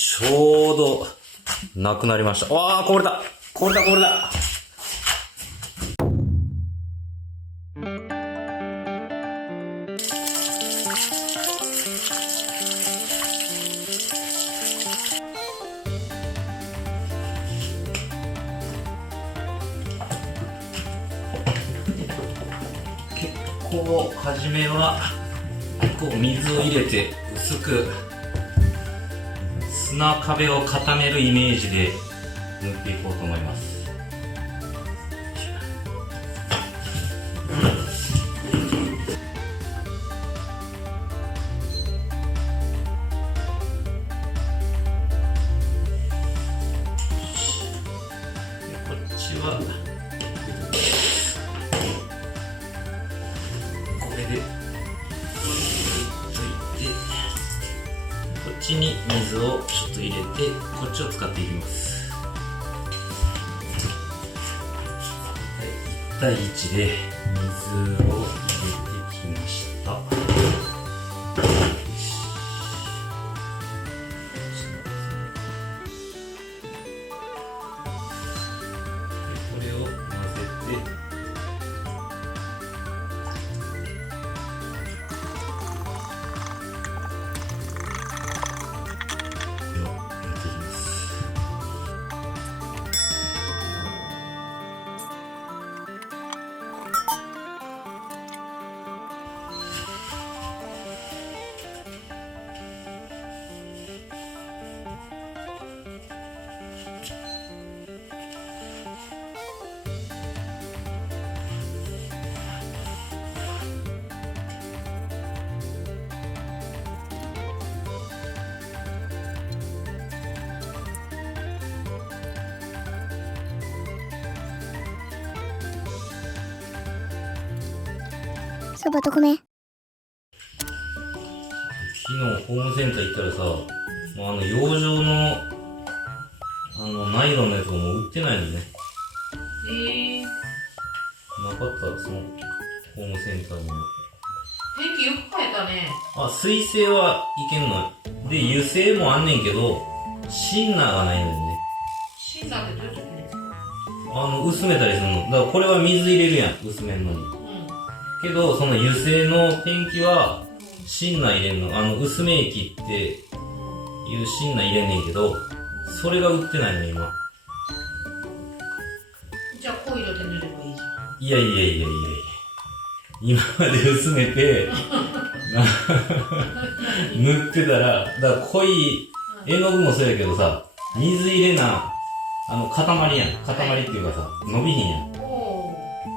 ちょうど、なくなりました。わー、こぼれたこぼれたこぼれた。結構、初めは、こう水を入れて薄く砂壁を固めるイメージで塗っていこうと思います。こっちはこれでこっちに水をちょっと入れてこっちを使っていきます。1対1で水を入れてきました。これを混ぜてそばと米。昨日ホームセンター行ったらさ、もう養生のナイロンのやつがもう売ってないのね。なかった、そのホームセンターにも。天気よく変えたね。あ、水性はいけんの。で、油性もあんねんけど、シンナーがないのよね。シーザーってどういう時ですか？薄めたりするの。だからこれは水入れるやん、薄めんのに。けど、その油性のペンキは、シンナー入れんの。薄め液っていうシンナー入れんねんけど、それが売ってないの、今。じゃあ濃い色で塗ればいいじゃん。いやいやいやいやいや。今まで薄めて、塗ってたら、だから濃い、絵の具もそうやけどさ、水入れな、塊やん。塊っていうかさ、伸びひんやん。だか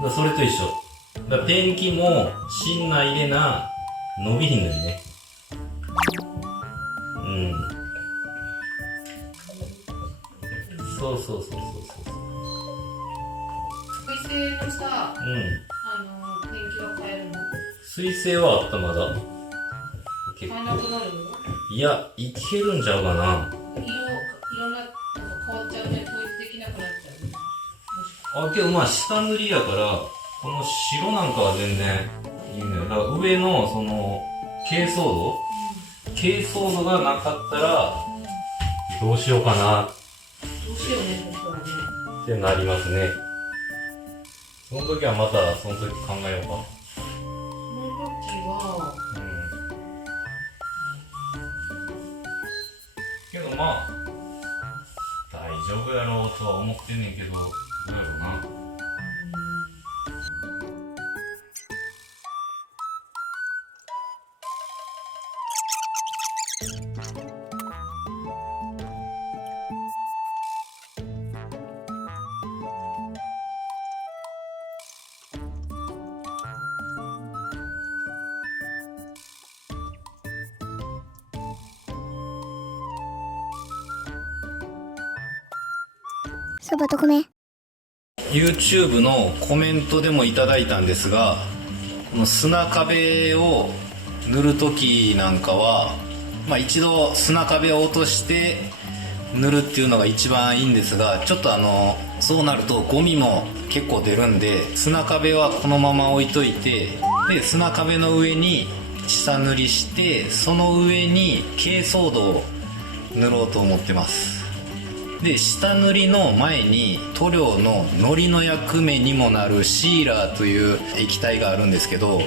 らそれと一緒。だからペンキも、シンナー入れな、伸びひんのよね。うん。そうそうそうそうそう。水性のさ、うん。ペンキは変えるの？水性はあった、まだ。結変えなく構。なるの？いや、いけるんちゃうかな。いろんな、変わっちゃうね。統一できなくなっちゃう。けどまあ下塗りやから、この白なんかは全然いいのよ。だから上のその珪藻土がなかったらどうしようかなどうしようね、そしたらね。ってなりますね。その時はまたその時考えようか。その時は、けどまあ大丈夫やろうとは思ってんねんけど、どうやろうな。そばと米。YouTube のコメントでもいただいたんですが、この砂壁を塗るときなんかは、一度砂壁を落として塗るっていうのが一番いいんですが、ちょっとそうなるとゴミも結構出るんで、砂壁はこのまま置いといて、で砂壁の上に下塗りして、その上に珪藻土を塗ろうと思ってます。で下塗りの前に塗料の糊の役目にもなるシーラーという液体があるんですけど、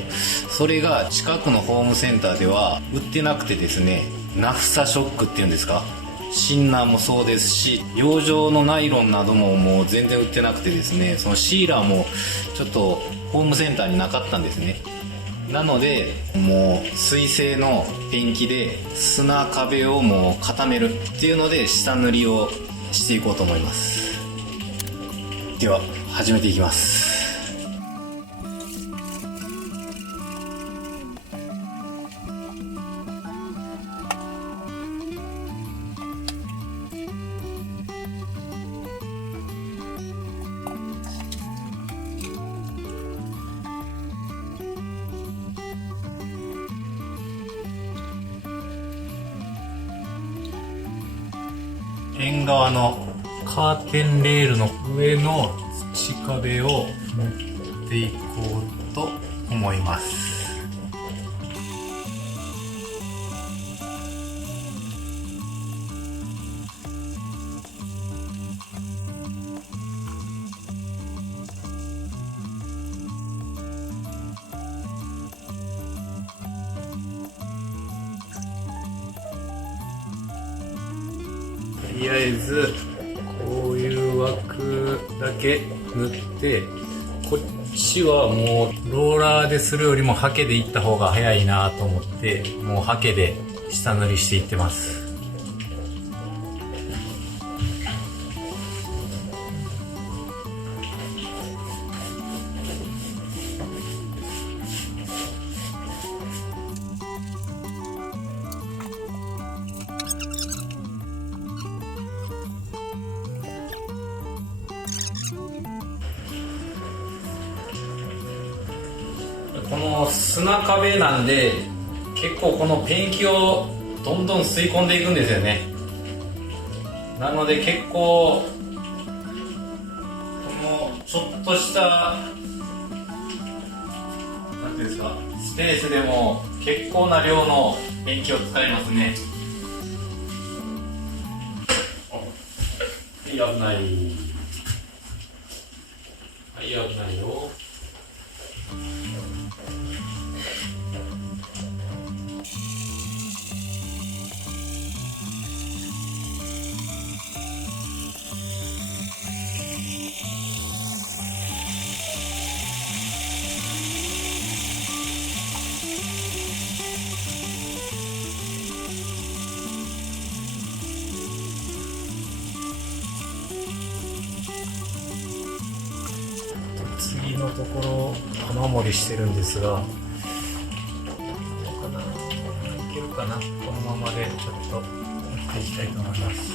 それが近くのホームセンターでは売ってなくてですね、ナフサショックっていうんですか、シンナーもそうですし養生のナイロンなどももう全然売ってなくてですね、そのシーラーもちょっとホームセンターになかったんですね。なのでもう水性のペンキで砂壁をもう固めるっていうので下塗りをしていこうと思います。では始めていきます。縁側のカーテンレールの上の土壁を塗っていこうと思います。とりあえずこういう枠だけ塗って、こっちはもうローラーでするよりもハケでいった方が早いなと思って、もうハケで下塗りしていってます。この砂壁なんで結構このペンキをどんどん吸い込んでいくんですよね。なので結構このちょっとしたなんていうんですか、スペースでも結構な量のペンキを使いますね。はい、危ない。はい、危ないよ。次のところ雨漏りしてるんですが、どうかな、いけるかな。このままでちょっとやっていきたいと思います。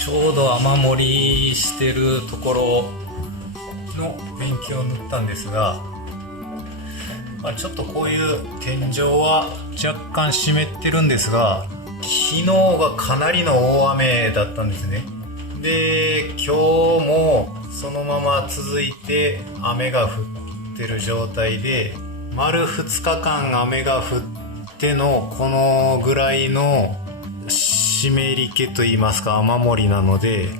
ちょうど雨漏りしてるところのペンキを塗ったんですが、ちょっとこういう天井は若干湿ってるんですが、昨日がかなりの大雨だったんですね。で、今日もそのまま続いて雨が降ってる状態で、丸2日間雨が降ってのこのぐらいの湿り気と言いますか雨漏りなので、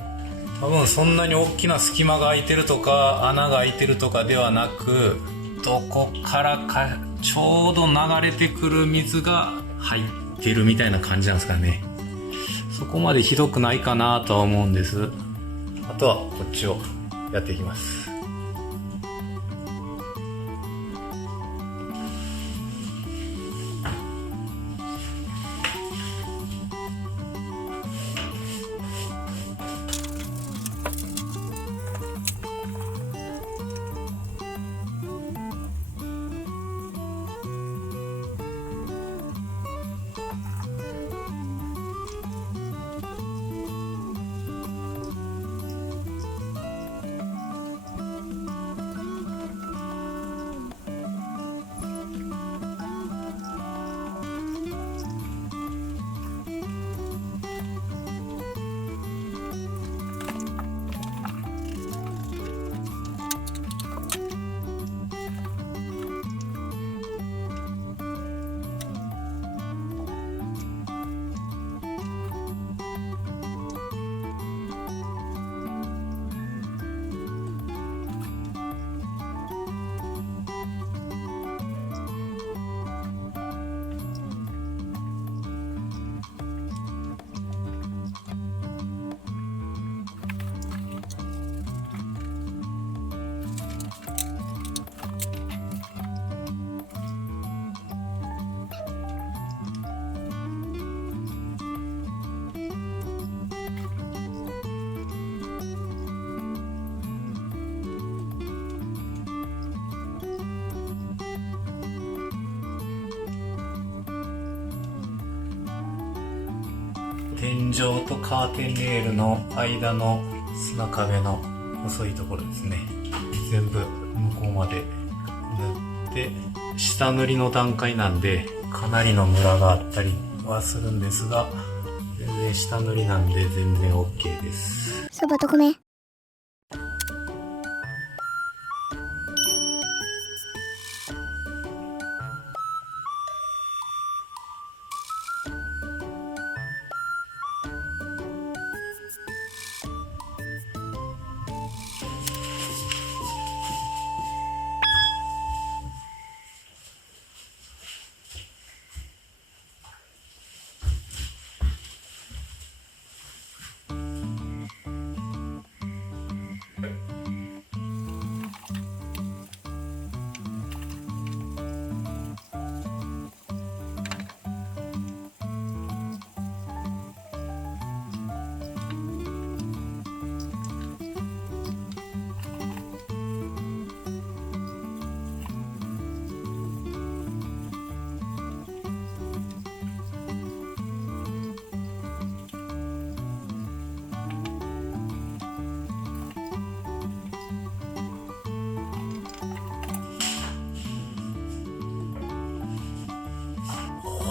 多分そんなに大きな隙間が空いてるとか穴が開いてるとかではなく、どこからかちょうど流れてくる水が入ってるみたいな感じなんですかね。そこまでひどくないかなとは思うんです。あとはこっちをやっていきます。天井とカーテンレールの間の砂壁の細いところですね、全部向こうまで塗って、下塗りの段階なんでかなりのムラがあったりはするんですが、全然下塗りなんで全然 OK です。そばと米。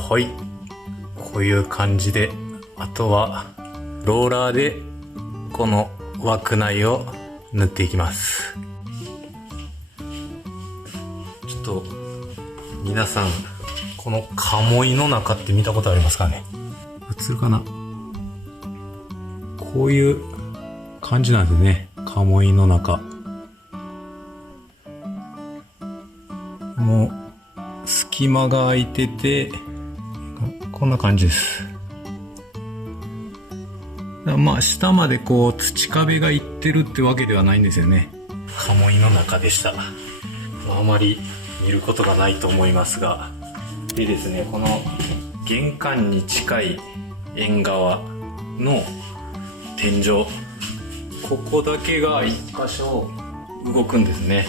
はい、こういう感じで、あとはローラーでこの枠内を塗っていきます。ちょっと皆さん、この鴨居の中って見たことありますかね。映るかな。こういう感じなんですね、鴨居の中。もう隙間が空いてて、こんな感じです。まあ下までこう土壁がいってるってわけではないんですよね。鴨居の中でした。あまり見ることがないと思いますが、でですね、この玄関に近い縁側の天井、ここだけが一箇所動くんですね。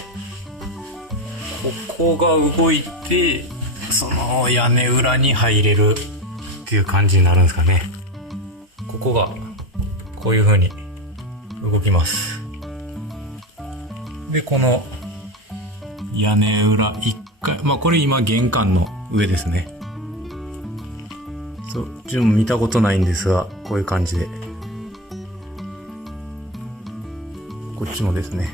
ここが動いて、その屋根裏に入れるっていう感じになるんですかね。ここがこういう風に動きます。で、この屋根裏1階、まあこれ今玄関の上ですね。そう、自分も見たことないんですが、こういう感じで。こっちもですね。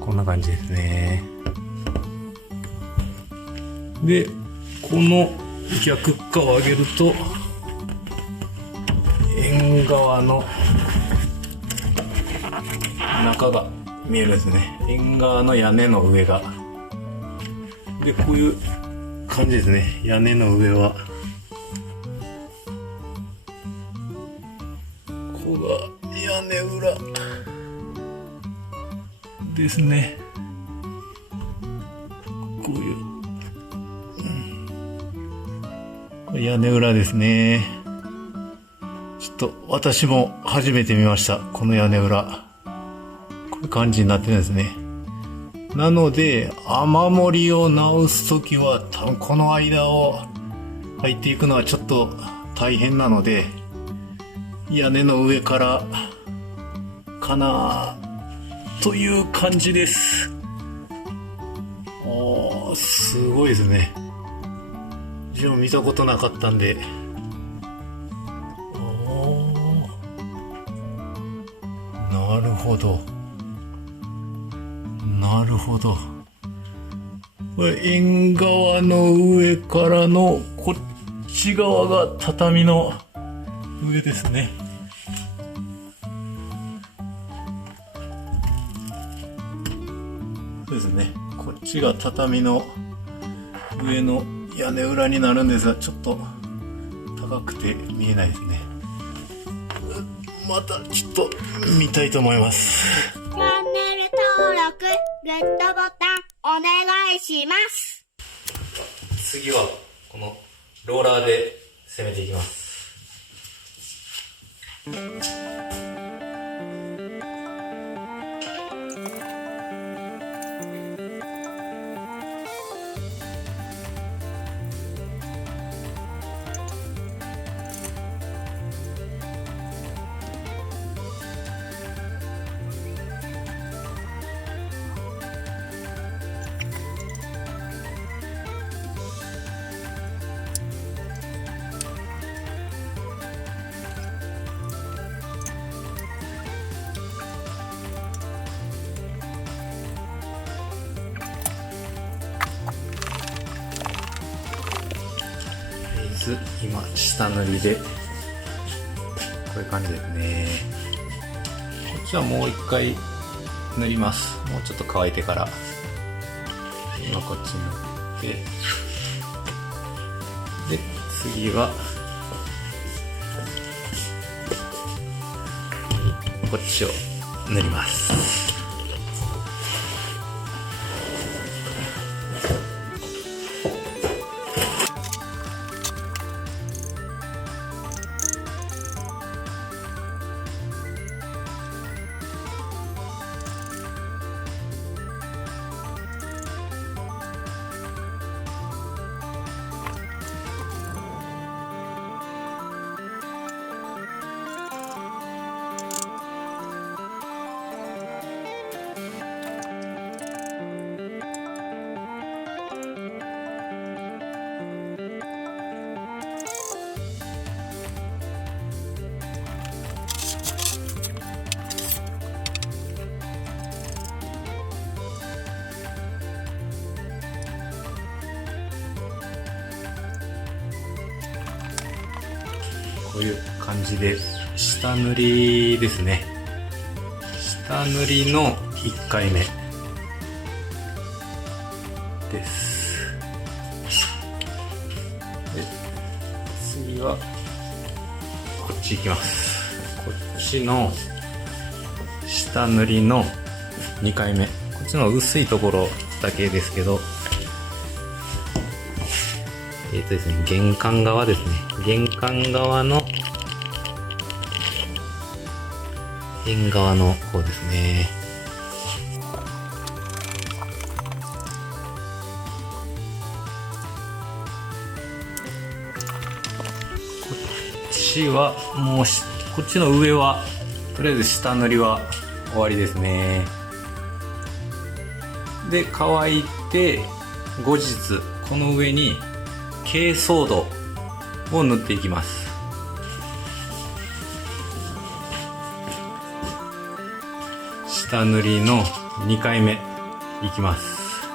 こんな感じですね。で、この逆側を上げると、縁側の中が見えるんですね。縁側の屋根の上が。で、こういう感じですね。屋根の上は。ここが屋根裏ですね。こういう。屋根裏ですね。ちょっと私も初めて見ました。この屋根裏。こういう感じになってるんですね。なので、雨漏りを直すときは多分この間を入っていくのはちょっと大変なので、屋根の上からかなという感じです。すごいですね。自分見たことなかったんで。なるほど。なるほど。これ縁側の上からのこっち側が畳の上ですね。そうですね。こっちが畳の上の屋根裏になるんですが、ちょっと高くて見えないですね。またちょっと見たいと思います。チャンネル登録、グッドボタンお願いします。次はこのローラーで攻めていきます。ず今下塗りでこういう感じですね。こっちはもう一回塗ります。もうちょっと乾いてから。今こっち塗って、で次はこっちを塗ります。こういう感じで下塗りですね。下塗りの1回目です。で次はこっち行きます。こっちの下塗りの2回目。こっちの薄いところだけですけど、ですね、玄関側ですね。玄関側の縁側の方ですね。こっちはもうこっちの上はとりあえず下塗りは終わりですね。で乾いて後日この上に珪藻土を塗っていきます。下塗りの2回目いきます。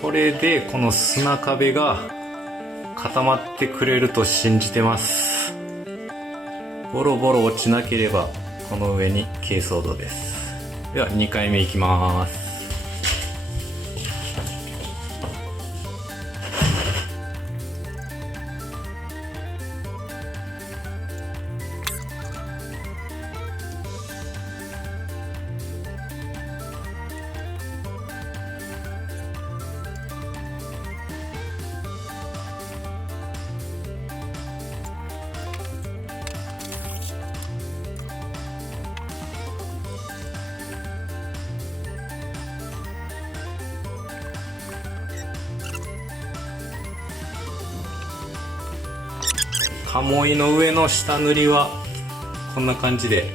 これでこの砂壁が固まってくれると信じてます。ボロボロ落ちなければこの上に珪藻土です。では2回目いきます。鴨居の上の下塗りはこんな感じで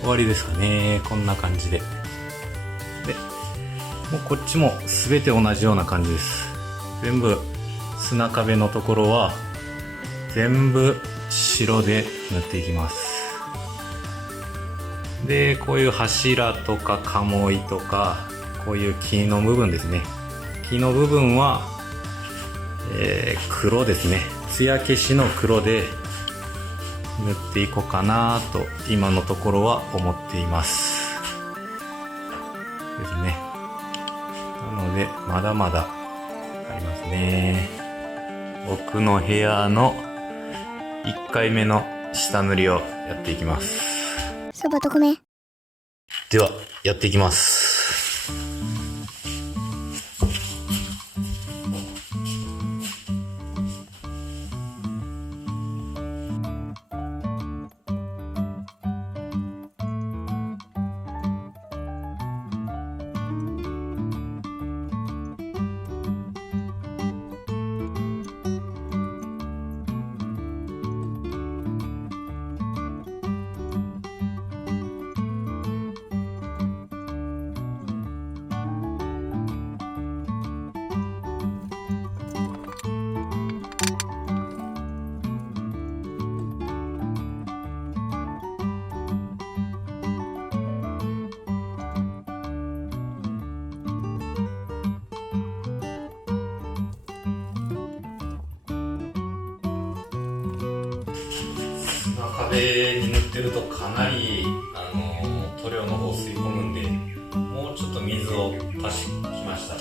終わりですかね。こんな感じで。でもうこっちも全て同じような感じです。全部砂壁のところは全部白で塗っていきます。でこういう柱とか鴨居とかこういう木の部分ですね。木の部分は黒ですね。艶消しの黒で塗っていこうかなと今のところは思っていますですね。なのでまだまだありますね。僕の部屋の1回目の下塗りをやっていきます。そばと米。ではやっていきます。壁に塗ってるとかなり塗料の方吸い込むんで、もうちょっと水を足しました。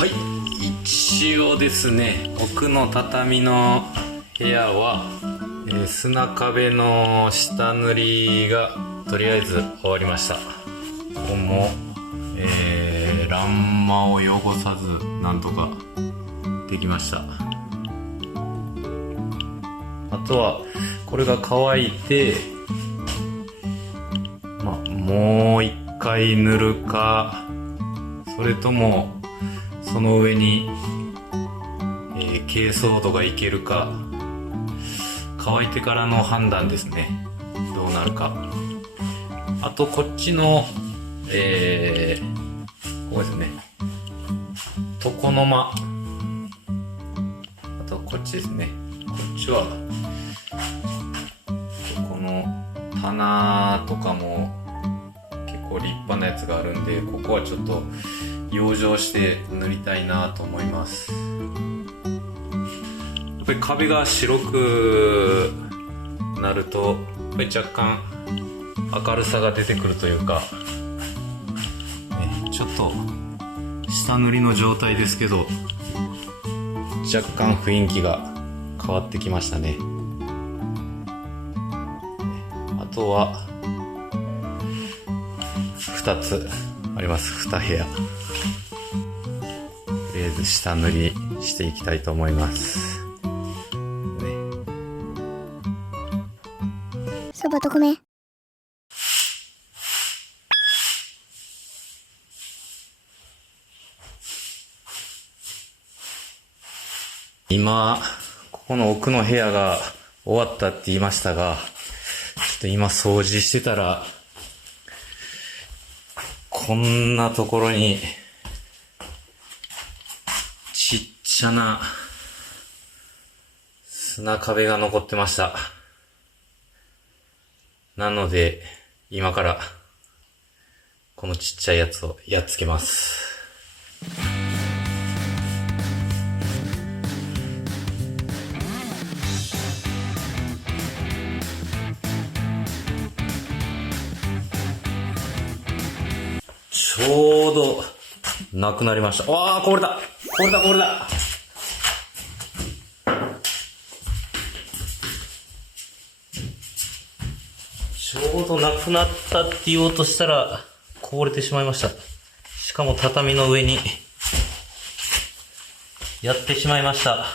はい、一応ですね、奥の畳の部屋は、砂壁の下塗りがとりあえず終わりました。ここも、欄間を汚さずなんとかできました。あとはこれが乾いて、もう一回塗るか、それともその上に、珪藻土がいけるか、乾いてからの判断ですね。どうなるか。あとこっちの、ここですね、床の間、あとこっちですね、こっちはこの棚とかも結構立派なやつがあるんで、ここはちょっと養生して塗りたいなと思います。やっぱり壁が白くなると、やっぱり若干明るさが出てくるというか、ちょっと下塗りの状態ですけど、若干雰囲気が変わってきましたね。あとは2つあります。2部屋。とりあえず下塗りしていきたいと思います。そばと米。今、ここの奥の部屋が終わったって言いましたが、ちょっと今掃除してたら、こんなところに、ちっちゃな砂壁が残ってました。なので、今から、このちっちゃいやつをやっつけます。ちょうど、なくなりました。ああ、これだこれだこれだちょうどなくなったって言おうとしたら、こぼれてしまいました。しかも畳の上に、やってしまいました。